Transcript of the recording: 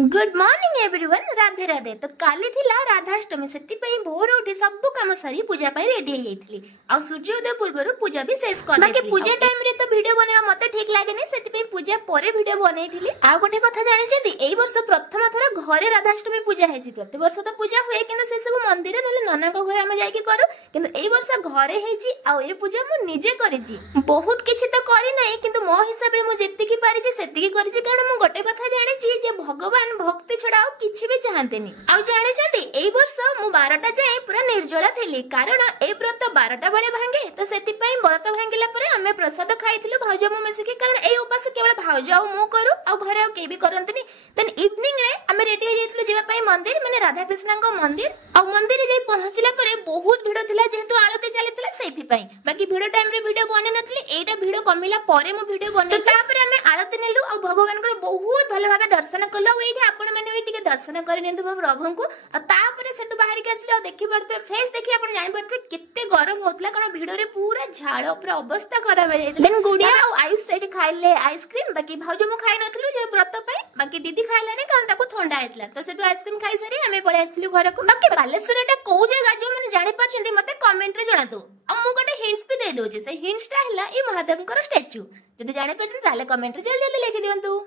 Good morning everyone. Radhe Radhe. तो काली थिला राधाष्टमी से भोर उठी सब कम सारी पूजा रेडी होती सूर्योदय पूर्व पूजा भी शेष कर बाकी पूजा टाइम रे तो वीडियो बनवा मते ठीक लागेनी से पूजा परे वीडियो बनैथिली। आ गोटे कथा जानिछथि एई वर्ष प्रथम थर घरे राधाष्टमी पूजा हेछि। प्रति वर्ष तो पूजा हुए किंतु से सब मंदिर नले नना को घरे हम जाई के करू किंतु एई वर्ष घरे हेछि आ ए पूजा मु निजे करिछि। बहुत किछि तो करि नै किंतु मो हिसाब रे मु जेतिकी पारिछि सेतिकी करिछि कारण मु गोटे कथा जानिछि जे भगवान भक्ति छड़ा किछि भी चाहतेनी। आउ जाने छथि एई वर्ष मु 12टा जाए पूरा निर्जला थिली कारण ए व्रत 12टा बेले भांगे तो सेति पई व्रत भांगिला परे हमें प्रसाद खाइथिलु भाउज मु मिसिकी कारण एई उपास केवल भाउज आउ मु करू आ घरे के भी करंतनी। देन इवनिंग रे हमें रेडी हो जाइथिलु जेबा पई मंदिर माने राधा कृष्ण को मंदिर आ मंदिर जाई पहुंचला परे बहुत भीड़ थिला जेहेतु आळती चलिथिला सेति पई बाकी भीड़ टाइम रे वीडियो बने नथली एटा भीड़ कमिला परे मु वीडियो बने तो तापरे हमें आळती नेलु आ भगवान को बहुत भलो भाबे दर्शन कलो एठी आपण माने भी टिके दर्शन करे निंतु प्रभु को आ तापरे सेटु बाहर के आसले आ देखि परते फेस देखि आपण जानि परते केते गरम होतला कारण भीड़ रे पूरा झाड़ पूरा अवस्था खराब हो जाइतला। देन गुडिया आ आयुष सेठी खाइले आइसक्रीम बाकी भाउज मु खाइ नथलु जे व्रत पई बाकी दीदी खाइला ने कारण ताको ठंडा आइतला तो सेटु आइसक्रीम खाइ सारी हमें पळे आस्तिलु घर को। बाकी बालेश्वर एटा को जगह जो माने जानि परछन्ती मते कमेंट रे जणा दो आ मु गोटे हिंट्स भी दे दो जे से हिंट्स ता हला ए महादेव को स्टैच्यू जदि जानि परछन ताले कमेंट रे जल्दी जल्दी लिखि दियंतु।